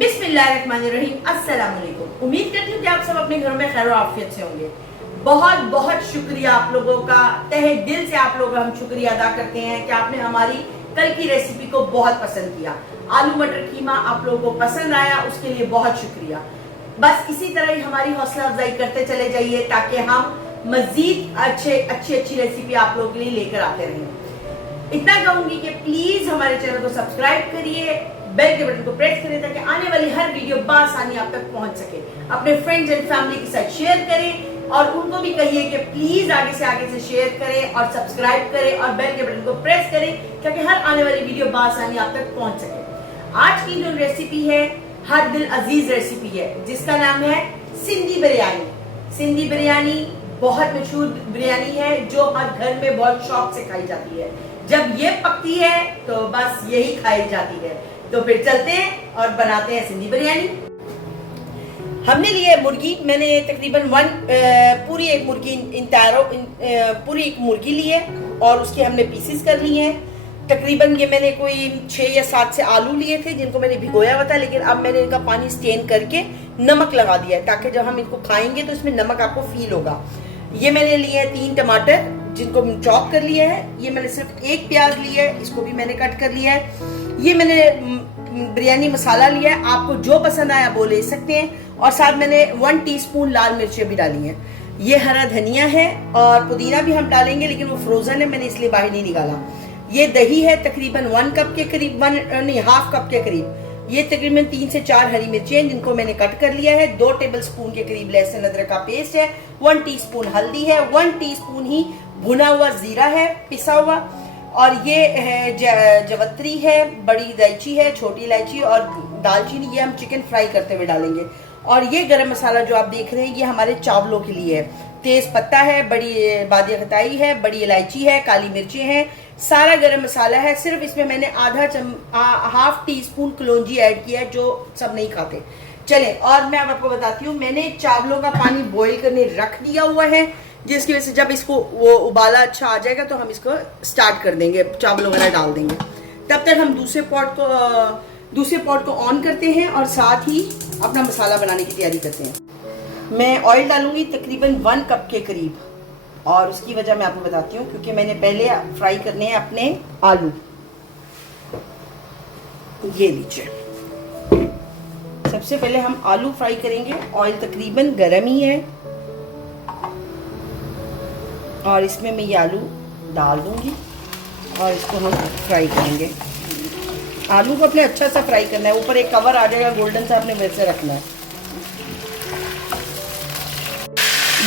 बिस्मिल्लाहिर्रहमानिर्रहीम। अस्सलाम वालेकुम। उम्मीद करती हूँ कि आप सब अपने घरों में खैर आफियत से होंगे। बहुत बहुत शुक्रिया आप लोगों का, तहे दिल से आप लोगों का हम शुक्रिया अदा करते हैं कि आपने हमारी कल की रेसिपी को बहुत पसंद किया। आलू मटर कीमा आप लोगों को पसंद आया, उसके लिए बहुत शुक्रिया। बस इसी तरह ही हमारी हौसला अफजाई करते चले जाइए ताकि हम मजीद अच्छी रेसिपी आप लोगों के लिए लेकर आते रहें। इतना कहूंगी कि प्लीज हमारे चैनल को सब्सक्राइब करिए, बेल के बटन को प्रेस करें ताकि आने वाली हर वीडियो बआसानी आप तक पहुंच सके। अपने फ्रेंड्स एंड फैमिली के साथ शेयर करें और उनको भी कहिए कि प्लीज आगे से शेयर करें और सब्सक्राइब करें और बेल के बटन को प्रेस करें ताकि हर आने वाली वीडियो बआसानी आप तक पहुंच सके। आज की जो रेसिपी है हर दिल अजीज रेसिपी है जिसका नाम है सिंधी बिरयानी। सिंधी बिरयानी बहुत मशहूर बिरयानी है जो हर घर में बहुत शौक से खाई जाती है। जब ये पकती है तो बस यही खाई जाती है। तो फिर चलते हैं और बनाते हैं सिंधी बिरयानी। हमने लिए मुर्गी, मैंने तकरीबन पूरी एक मुर्गी ली है और उसके हमने पीसेस कर लिए हैं। तकरीबन ये मैंने कोई 6 या 7 से आलू लिए थे जिनको मैंने भिगोया हुआ था, लेकिन अब मैंने इनका पानी स्टेन करके नमक लगा दिया है ताकि जब हम इनको खाएंगे तो इसमें नमक आपको फील होगा। ये मैंने लिए हैं 3 टमाटर जिनको चॉप कर लिया है। ये मैंने सिर्फ 1 प्याज लिया है, इसको भी मैंने कट कर लिया है। ये मैंने बिरयानी मसाला लिया है, आपको जो पसंद आया वो ले सकते हैं। और साथ मैंने 1 टीस्पून लाल मिर्चें भी डाली हैं। ये हरा धनिया है और पुदीना भी हम डालेंगे लेकिन वो फ्रोजन है, मैंने इसलिए बाहर नहीं निकाला। ये दही है तकरीबन 1 कप के करीब, हाफ कप के करीब। ये तकरीबन 3 से 4 हरी मिर्चें जिनको मैंने कट कर लिया है। 2 टेबलस्पून के करीब लहसुन अदरक का पेस्ट है। 1 टीस्पून हल्दी है। 1 टीस्पून ही भुना हुआ जीरा है पिसा हुआ। और ये है जवत्री है, बड़ी इलायची है, छोटी इलायची और दालचीनी। ये हम चिकन फ्राई करते हुए डालेंगे। और ये गरम मसाला जो आप देख रहे हैं ये हमारे चावलों के लिए है। तेज पत्ता है, बड़ी बादिया खताई है, बड़ी इलायची है, काली मिर्ची है, सारा गरम मसाला है। सिर्फ इसमें मैंने हाफ टीस्पून कलौंजी ऐड किया है जो सब नहीं खाते। चले और मैं अब आपको बताती हूँ, मैंने चावलों का पानी बॉईल करने रख दिया हुआ है जिसकी वजह से जब इसको वो उबाला अच्छा आ जाएगा तो हम इसको स्टार्ट कर देंगे, चावल वगैरह डाल देंगे। तब तक हम दूसरे पॉट को ऑन करते हैं और साथ ही अपना मसाला बनाने की तैयारी करते हैं। मैं ऑयल डालूंगी तकरीबन 1 कप के करीब और उसकी वजह मैं आपको बताती हूँ क्योंकि मैंने पहले फ्राई करने हैं अपने आलू। ये लीजिए, सबसे पहले हम आलू फ्राई करेंगे। ऑयल तकरीबन गर्म ही है और इसमें मैं ये आलू डाल दूंगी और इसको हम फ्राई करेंगे। आलू को अपने अच्छा सा फ्राई करना है, ऊपर एक कवर आ जाएगा गोल्डन सा, अपने वैसे रखना है।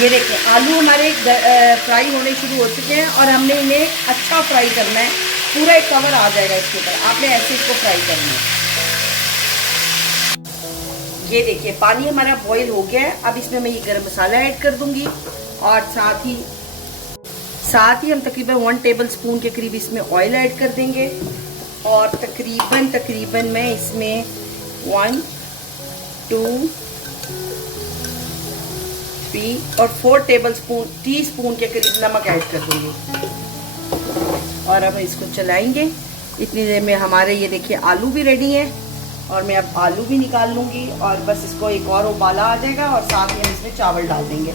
ये देखिए आलू हमारे फ्राई होने शुरू हो चुके हैं और हमने इन्हें अच्छा फ्राई करना है। पूरा एक कवर आ जाएगा इसके ऊपर, आपने ऐसे इसको फ्राई करना है। ये देखिए पानी हमारा बॉईल हो गया है। अब इसमें मैं ये गरम मसाला ऐड कर दूंगी और साथ ही हम तकरीबन 1 टेबलस्पून के करीब इसमें ऑयल ऐड कर देंगे और तकरीबन मैं इसमें 1 2 3 और 4 टीस्पून के करीब नमक ऐड कर दूंगी और अब इसको चलाएंगे। इतनी देर में हमारे ये देखिए आलू भी रेडी है और मैं अब आलू भी निकाल लूंगी और बस इसको एक और उबाला आ जाएगा और साथ ही हम इसमें चावल डाल देंगे,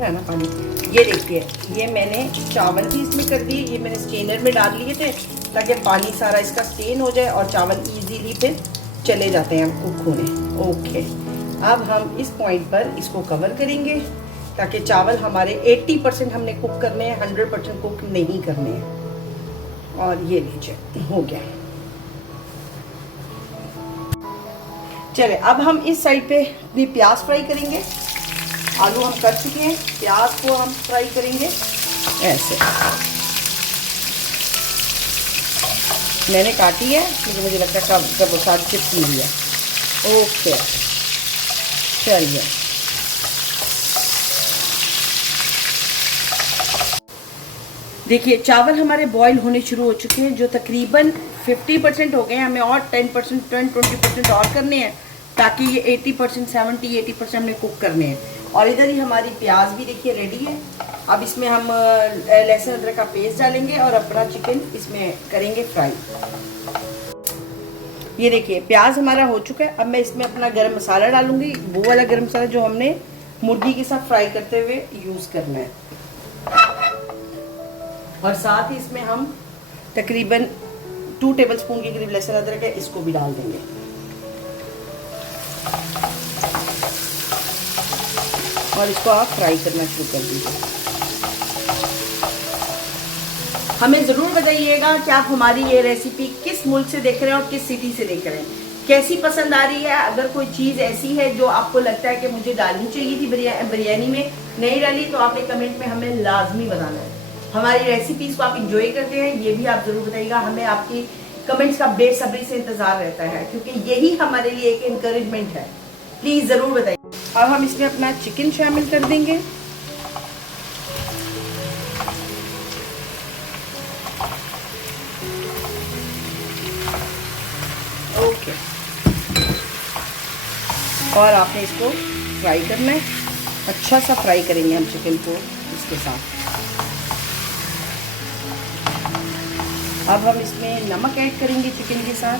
है ना पानी। ये देखिए ये मैंने चावल भी इसमें कर दिए, ये मैंने स्ट्रेनर में डाल लिए थे ताकि पानी सारा इसका स्टेन हो जाए और चावल इजीली फिर चले जाते हैं कुक होने। ओके, अब हम इस पॉइंट पर इसको कवर करेंगे ताकि चावल हमारे 80% हमने कुक करने हैं, 100% कुक नहीं करने हैं। और ये लीजिए हो गया। चले अब हम इस साइड पे भी प्याज फ्राई करेंगे। आलू हम कर चुके हैं, प्याज को हम फ्राई करेंगे ऐसे। मैंने काटी है क्योंकि मुझे लगता है कब वो साथ चिपकी हुई है। ओके चलिए, देखिए चावल हमारे बॉईल होने शुरू हो चुके हैं जो तकरीबन 50% हो गए हैं। हमें और 10-20% और करने हैं ताकि ये 80% हमने कुक करने हैं। और इधर ही हमारी प्याज भी देखिए रेडी है। अब इसमें हम लहसुन अदरक का पेस्ट डालेंगे और अपना चिकन इसमें करेंगे फ्राई। ये देखिए प्याज हमारा हो चुका है। अब मैं इसमें अपना गरम मसाला डालूंगी, वो वाला गरम मसाला जो हमने मुर्गी के साथ फ्राई करते हुए यूज करना है। और साथ ही इसमें हम तकरीबन 2 टेबलस्पून के करीब लहसुन अदरक है, इसको भी डाल देंगे। और इसको आप फ्राई करना शुरू कर दीजिए। हमें ज़रूर बताइएगा कि आप हमारी ये रेसिपी किस मुल्क से देख रहे हैं और किस सिटी से देख रहे हैं, कैसी पसंद आ रही है। अगर कोई चीज़ ऐसी है जो आपको लगता है कि मुझे डालनी चाहिए थी बिरयानी में, नहीं डाली, तो आपने कमेंट में हमें लाजमी बताना है। हमारी रेसिपीज़ को आप इंजॉय करते हैं, ये भी आप ज़रूर बताइएगा। हमें आपकी कमेंट्स का बेसब्री से इंतज़ार रहता है, क्योंकि यही हमारे लिए एक इंकरेजमेंट है। प्लीज़ ज़रूर बताइए। अब हम इसमें अपना चिकन शामिल कर देंगे। ओके, और आपने इसको फ्राई करना है, अच्छा सा फ्राई करेंगे हम चिकन को इसके साथ। अब हम इसमें नमक ऐड करेंगे चिकन के साथ।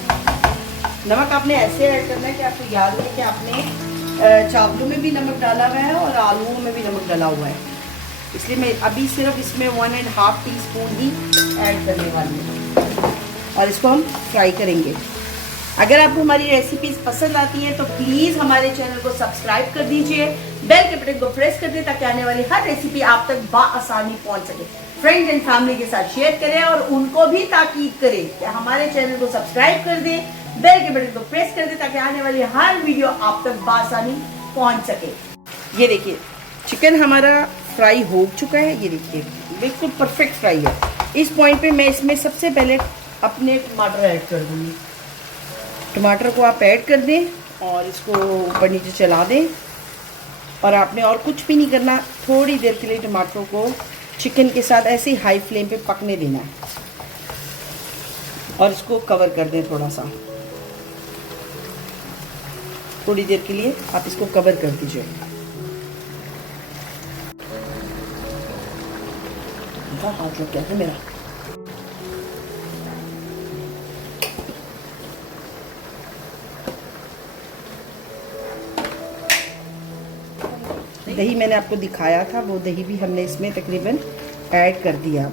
नमक आपने ऐसे ऐड करना है कि आपको याद रहे कि आपने चावलों में भी नमक डाला हुआ है और आलूओं में भी नमक डाला हुआ है, इसलिए मैं अभी सिर्फ इसमें 1.5 टीस्पून ही ऐड करने वाली हूँ। और इसको हम फ्राई करेंगे। अगर आपको हमारी रेसिपीज पसंद आती हैं तो प्लीज़ हमारे चैनल को सब्सक्राइब कर दीजिए, बेल के बटन को प्रेस कर दें ताकि आने वाली हर रेसिपी आप तक बआसानी पहुंच सके। फ्रेंड्स एंड फैमिली के साथ शेयर करें और उनको भी ताकीद करें कि हमारे चैनल को सब्सक्राइब कर दें, बेल के बटन को प्रेस कर दें ताकि आने वाली हर वीडियो आप तक बआसानी पहुंच सके। ये देखिए चिकन हमारा फ्राई हो चुका है, ये देखिए बिल्कुल परफेक्ट फ्राई है। इस पॉइंट पे मैं इसमें सबसे पहले अपने टमाटर ऐड कर दूंगी। टमाटर को आप ऐड कर दें और इसको ऊपर नीचे चला दें। और आपने और कुछ भी नहीं करना, थोड़ी देर के लिए टमाटरों को चिकन के साथ ऐसे ही हाई फ्लेम पे पकने देना है और इसको कवर कर दें थोड़ा सा। थोड़ी देर के लिए आप इसको कवर कर दीजिए। हाथ लग गया है मेरा। दही मैंने आपको दिखाया था, वो दही भी हमने इसमें तकरीबन ऐड कर दिया।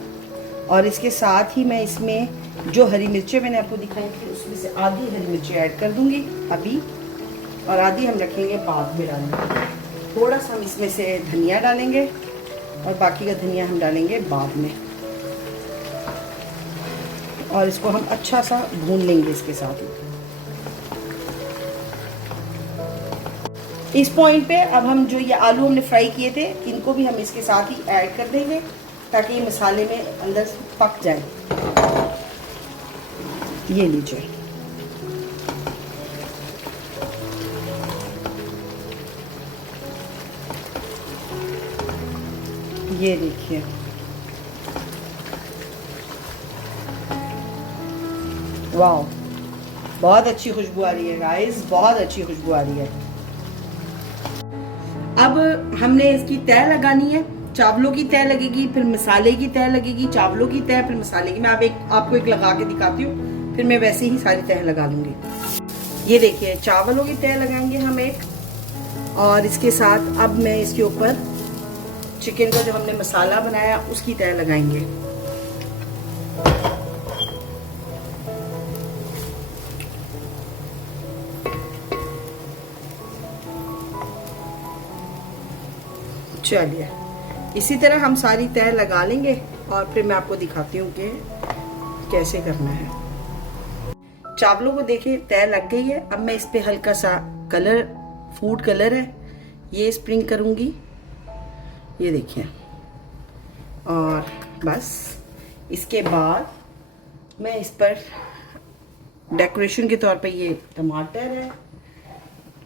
और इसके साथ ही मैं इसमें जो हरी मिर्चें मैंने आपको दिखाई थी उसमें से आधी हरी मिर्चें ऐड कर दूंगी अभी, और आधी हम रखेंगे बाद में डालेंगे। थोड़ा सा हम इसमें से धनिया डालेंगे और बाकी का धनिया हम डालेंगे बाद में। और इसको हम अच्छा सा भून लेंगे इसके साथ ही। इस पॉइंट पे अब हम जो ये आलू हमने फ्राई किए थे इनको भी हम इसके साथ ही ऐड कर देंगे ताकि ये मसाले में अंदर पक जाए। ये लीजिए, ये देखिए वाह, बहुत अच्छी खुशबू आ रही है गाइस, बहुत अच्छी खुशबू आ रही है। अब हमने इसकी तह लगानी है। चावलों की तह लगेगी, फिर मसाले की तह लगेगी, चावलों की तह, फिर मसाले की। मैं आपको एक लगा के दिखाती हूँ, फिर मैं वैसे ही सारी तह लगा लूंगी। ये देखिए चावलों की तह लगाएंगे हम एक, और इसके साथ अब मैं इसके ऊपर चिकन का जो हमने मसाला बनाया उसकी तह लगाएंगे। चलिए इसी तरह हम सारी तह लगा लेंगे और फिर मैं आपको दिखाती हूँ कि कैसे करना है। चावलों को देखिए तह लग गई है। अब मैं इस पे हल्का सा कलर, फूड कलर है, ये स्प्रिंग करूँगी, ये देखिए। और बस इसके बाद मैं इस पर डेकोरेशन के तौर पे ये टमाटर है,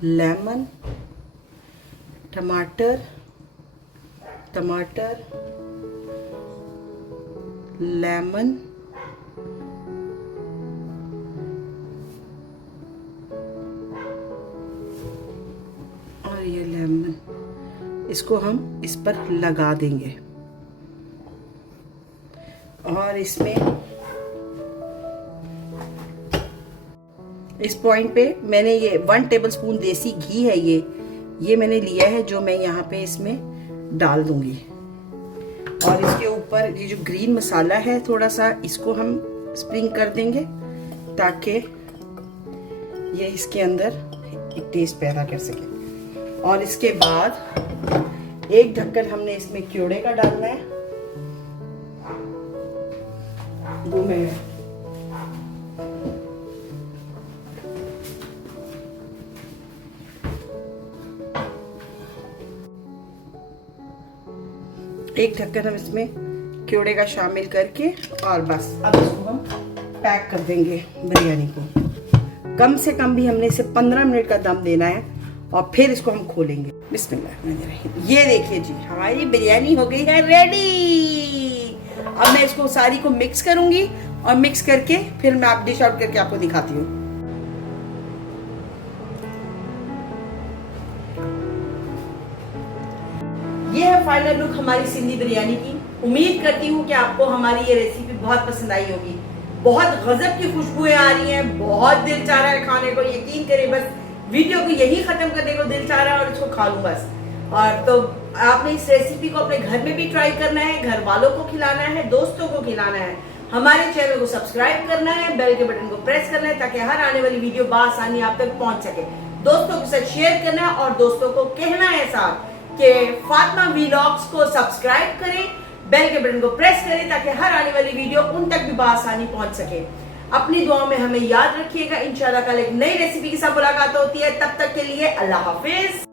लेमन, टमाटर, टमाटर, लेमन, और ये लेमन, इसको हम इस पर लगा देंगे। और इसमें इस पॉइंट पे मैंने ये 1 टेबलस्पून देसी घी है, ये मैंने लिया है, जो मैं यहाँ पे इसमें डाल दूंगी। और इसके ऊपर ये जो ग्रीन मसाला है थोड़ा सा, इसको हम स्प्रिंग कर देंगे ताकि ये इसके अंदर एक टेस्ट पैदा कर सके। और इसके बाद एक ढक्कन हमने इसमें क्योड़े का डालना है, 2 मिनट। एक ढक्कन हम इसमें क्योड़े का शामिल करके और बस अब इसको हम पैक कर देंगे बिरयानी को। कम से कम भी हमने इसे 15 मिनट का दम देना है और फिर इसको हम खोलेंगे। बिस्मिल्लाह। ये देखिए जी, हमारी बिरयानी हो गई है रेडी। अब मैं इसको सारी को मिक्स करूंगी और मिक्स करके फिर मैं आप डिश आउट करके आपको दिखाती हूँ। ये है फाइनल लुक हमारी सिंधी बिरयानी की। उम्मीद करती हूँ कि आपको हमारी ये रेसिपी बहुत पसंद आई होगी। बहुत गजब की खुशबुएं आ रही हैं, बहुत दिल चाह रहा है खाने को। यकीन करें, बस वीडियो को यही खत्म करने को दिल चाह रहा है और इसको खा लूं बस। और तो आपने इस रेसिपी को अपने घर में भी ट्राई करना है, घर वालों को खिलाना है, दोस्तों को खिलाना है। हमारे चैनल को सब्सक्राइब करना है, बेल के बटन को प्रेस करना है ताकि हर आने वाली वीडियो बआसानी आप तक पहुंच सके। दोस्तों के साथ शेयर करना है और दोस्तों को कहना है साथ कि फातिमा व्लॉग्स को सब्सक्राइब करें, बेल के बटन को प्रेस करें ताकि हर आने वाली वीडियो उन तक भी बआसानी पहुंच सके। अपनी दुआओं में हमें याद रखिएगा। इंशाल्लाह कल एक नई रेसिपी के साथ मुलाकात होती है। तब तक के लिए अल्लाह हाफिज।